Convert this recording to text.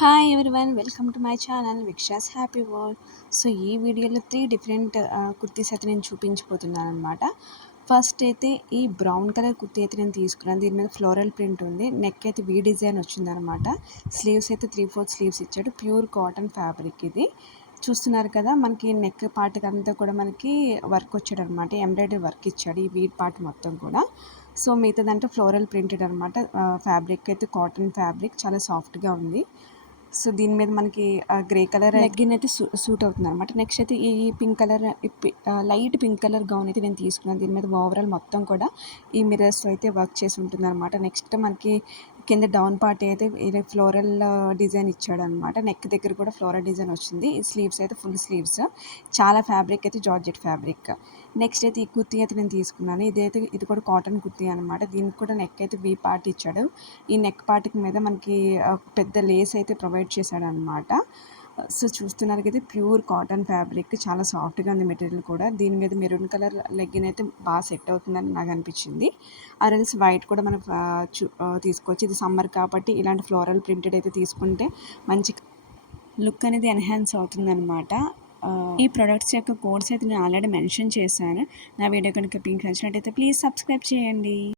Hi everyone, welcome to my channel విక్షాస్ happy world. So ఈ వీడియోలో 3 డిఫరెంట్ కుర్తీస్ అయితే నేను చూపించబోతున్నాను అనమాట. ఫస్ట్ అయితే ఈ బ్రౌన్ కలర్ కుర్తీ అయితే నేను తీసుకున్నాను. దీని మీద ఫ్లోరల్ ప్రింట్ ఉంది. నెక్ అయితే వీ డిజైన్ వచ్చిందనమాట. స్లీవ్స్ అయితే 3/4 స్లీవ్స్ ఇచ్చాడు. ప్యూర్ కాటన్ ఫ్యాబ్రిక్ ఇది చూస్తున్నారు కదా. మనకి నెక్ పార్ట్కి అంతా కూడా మనకి వర్క్ వచ్చాడు అనమాట. ఎంబ్రాయిడరీ వర్క్ ఇచ్చాడు ఈ వీట్ పార్ట్ మొత్తం కూడా. సో మిగతాదంటే ఫ్లోరల్ ప్రింటెడ్ అనమాట. ఫ్యాబ్రిక్ అయితే కాటన్ ఫ్యాబ్రిక్, చాలా సాఫ్ట్గా ఉంది. సో దీని మీద మనకి గ్రే కలర్ లెగ్గిన్ అయితే సూట్ అవుతుంది అనమాట. నెక్స్ట్ అయితే ఈ pink colour light pink colour gown అయితే నేను తీసుకున్నాను. దీని మీద ఓవరాల్ మొత్తం కూడా ఈ మిర్రర్స్ అయితే వర్క్ చేసి ఉంటుంది అనమాట. నెక్స్ట్ మనకి కింద డౌన్ పార్ట్ అయితే ఫ్లోరల్ డిజైన్ ఇచ్చాడు అనమాట. నెక్ దగ్గర కూడా ఫ్లోరల్ డిజైన్ వచ్చింది. ఈ స్లీవ్స్ అయితే ఫుల్ స్లీవ్స్, చాలా ఫ్యాబ్రిక్ అయితే జార్జెట్ ఫ్యాబ్రిక్. నెక్స్ట్ అయితే ఈ కుర్తీ అయితే నేను తీసుకున్నాను. ఇది కూడా కాటన్ కుర్తీ అనమాట. దీనికి కూడా నెక్ అయితే వీ పార్ట్ ఇచ్చాడు. ఈ నెక్ పార్ట్కి మీద మనకి పెద్ద లేస్ అయితే ప్రొవైడ్ చేశాడు అనమాట. సో చూస్తున్నారు కదా, ప్యూర్ కాటన్ ఫ్యాబ్రిక్, చాలా సాఫ్ట్గా ఉంది మెటీరియల్ కూడా. దీని మీద మెరూన్ కలర్ లెగ్గిన్ అయితే బాగా సెట్ అవుతుందని నాకు అనిపించింది. ఆర్ఎల్స్ వైట్ కూడా మనం తీసుకోవచ్చు. ఇది సమ్మర్ కాబట్టి ఇలాంటి ఫ్లోరల్ ప్రింటెడ్ అయితే తీసుకుంటే మంచి లుక్ అనేది ఎన్హాన్స్ అవుతుందన్నమాట. ఈ ప్రొడక్ట్స్ యొక్క కోడ్స్ అయితే నేను ఆల్రెడీ మెన్షన్ చేశాను. నా వీడియో కనుక మీకు నచ్చినట్టయితే ప్లీజ్ సబ్స్క్రైబ్ చేయండి.